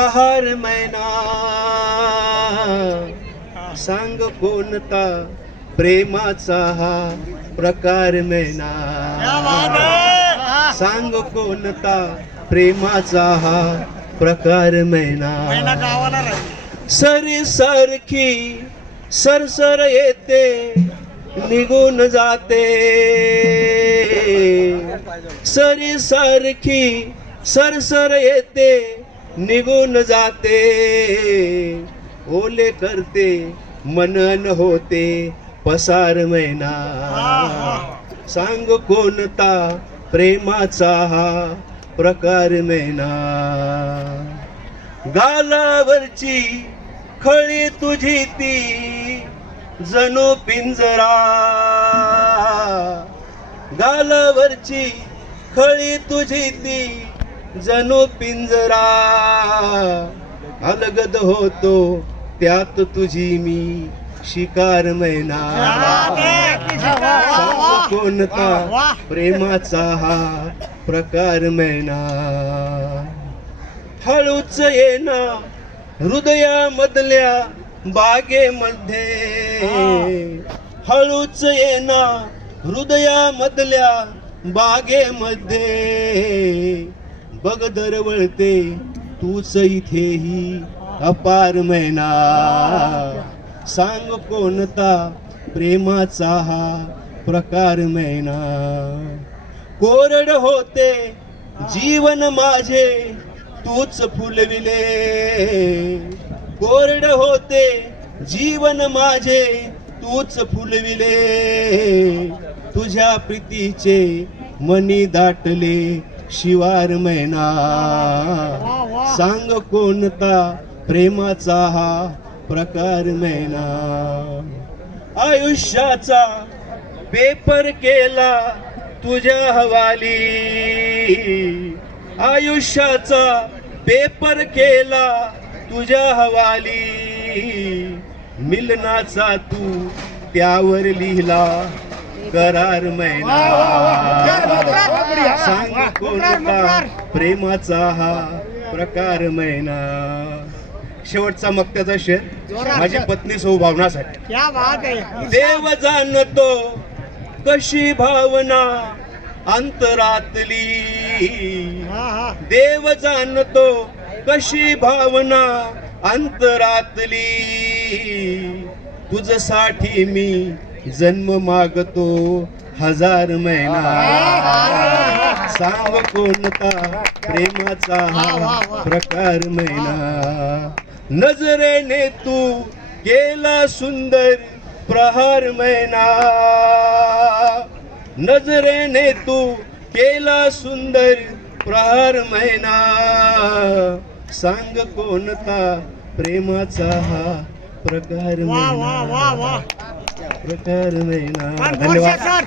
प्रहार मैना सांग कोणता प्रेमाचा हा प्रकार मैना सांग कोणता प्रेमाचा हा प्रकार मैना सरी सारखी सरसर येते निघून जाते सरी सारखी सरसर येते निघून जाते ओले करते मनन होते पसार मैना सांग कोणता प्रेमाचा हा प्रकार मैना गालावरची खळी तुझी ती जणू पिंजरा गालावरची खळी तुझी ती जणू पिंजरा अलगद होतो त्यात तुझी मी शिकार मैना सांग कोणता प्रेमाचा हा प्रकार मैना हळूच येना हृदयामधल्या बागेमध्ये हळूच येना हृदयामधल्या बागेमध्ये बघ दरवळते तूच इथेही अपार मैना सांग कोणता प्रेमाचा हा प्रकार मैना कोरड होते जीवन माझे तूच फुलविले कोरड होते जीवन माझे तूच फुलविले तुझ्या प्रीतीचे मनी दाटले शिवार मैना सांग कोणता प्रेमाचा हा प्रकार मैना आयुष्याचा पेपर केला तुझ्या हवाली आयुष्याचा पेपर केला तुझ्या हवाली मिलनाचा तू त्यावर लिहिला करार मैना सांग कोणता प्रेमाचा हा प्रकार मैना शेवटचा मक्त्याचा शेर माझी पत्नी सौभावनासाठी देव जाणतो कशी भावना अंतरातली देव जाणतो कशी भावना अंतरातली तुझसाठी मी जन्म मागतो हजार मैना सांग कोणता प्रेमाचा हा प्रकार मैना नजरेने तू केला सुंदर प्रहार मैना नजरेने तू केला सुंदर प्रहार मैना सांग कोणता प्रेमाचा हा प्रकार मैना प्रकार मैना धन्यवाद.